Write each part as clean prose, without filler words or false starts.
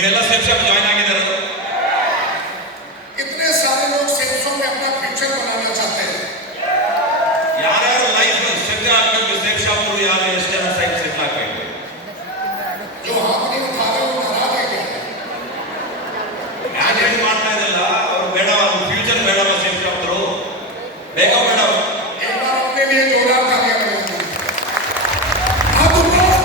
ನೀವೆಲ್ಲ safe join ಆಗಿದ್ದಾರೆ. कितने सारे लोग सेल्सों में अपना फ्यूचर बनाना चाहते हैं? ಯಾರ್ಯಾರು ಲೈಫ್ ಸೆಟ್ಲ್ ಆಗಬೇಕು ಸೇಫ್ ಶಾಪ್ ಯಾರು ಎಷ್ಟು ಜನ ಸೆಟ್ಲ್ ಆಗಬೇಕು? जो हाथ नहीं उठा रहे वो नाराज है क्या? ಯಾರು ಏನು ಮಾಡ್ತಾ ಇದ್ದಲ್ಲ ಅವರು ಬೇಡ, ಫ್ಯೂಚರ್ ಬೇಡ ಸೇಫ್ ಶಾಪ್ ಬೇಗ ಬೇಡ. एक बार अपने लिए जोरदार तालियां बजाइए। हाथ उठाओ।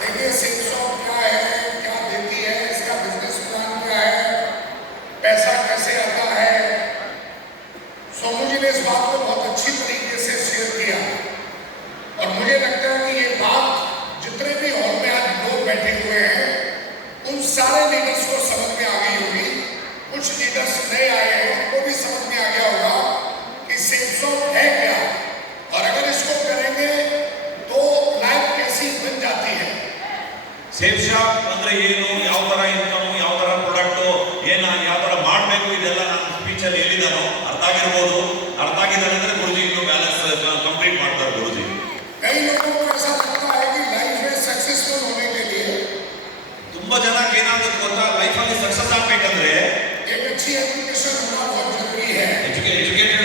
देखिए सेल्सॉप क्या है, क्या देती है, इसका बिजनेस प्लान क्या है, पैसा कैसे आता है। सोनू जी ने इस बात को बहुत अच्छी तरीके से शेयर किया और मुझे लगता है कि ये बात जितने भी हॉल में आज लोग बैठे हुए हैं उन सारे लीडर्स को समझ में आ गई होगी। कुछ लीडर्स नए आए हैं उनको भी समझ में आ गया होगा कि सेल्सॉप है क्या और अगर इसको करेंगे तो लाइफ कैसी बन जाती है। ಸೇಫ್ ಶಾಪ್ ಅಂದ್ರೆ ಏನು, ಯಾವ ತರ ಇನ್ಕಮ್, ಯಾವ ತರ ಪ್ರಾಡಕ್ಟ್, ಯಾವ ತರ ಮಾಡಬೇಕು, ಇದೆಲ್ಲ ನಾನು ಸ್ಪೀಚ್ ಅಲ್ಲಿ ಹೇಳಿದಾನೋ ಅರ್ಥ ಆಗಿರ್ಬೋದು. ಅರ್ಥ ಆಗಿದ್ದಾರೆ ಅಂದ್ರೆ ಗುರುಜಿ ಇನ್ನು ಬ್ಯಾಲೆನ್ಸ್ ಕಂಪ್ಲೀಟ್ ಮಾಡ್ತಾರೆ ಗುರುಜಿ. कई लोगों को ऐसा लगता है कि लाइफ में सक्सेसफुल होने के लिए ತುಂಬಾ ಜನಕ್ಕೆ ಏನಾದ್ರು ಗೊತ್ತಾ, ಲೈಫ್ ಅಲ್ಲಿ ಸಕ್ಸಸ್ ಆಗ್ಬೇಕಂದ್ರೆ एक अच्छी एजुकेशन होना बहुत जरूरी है। ಎಜುಕೇಟೆಡ್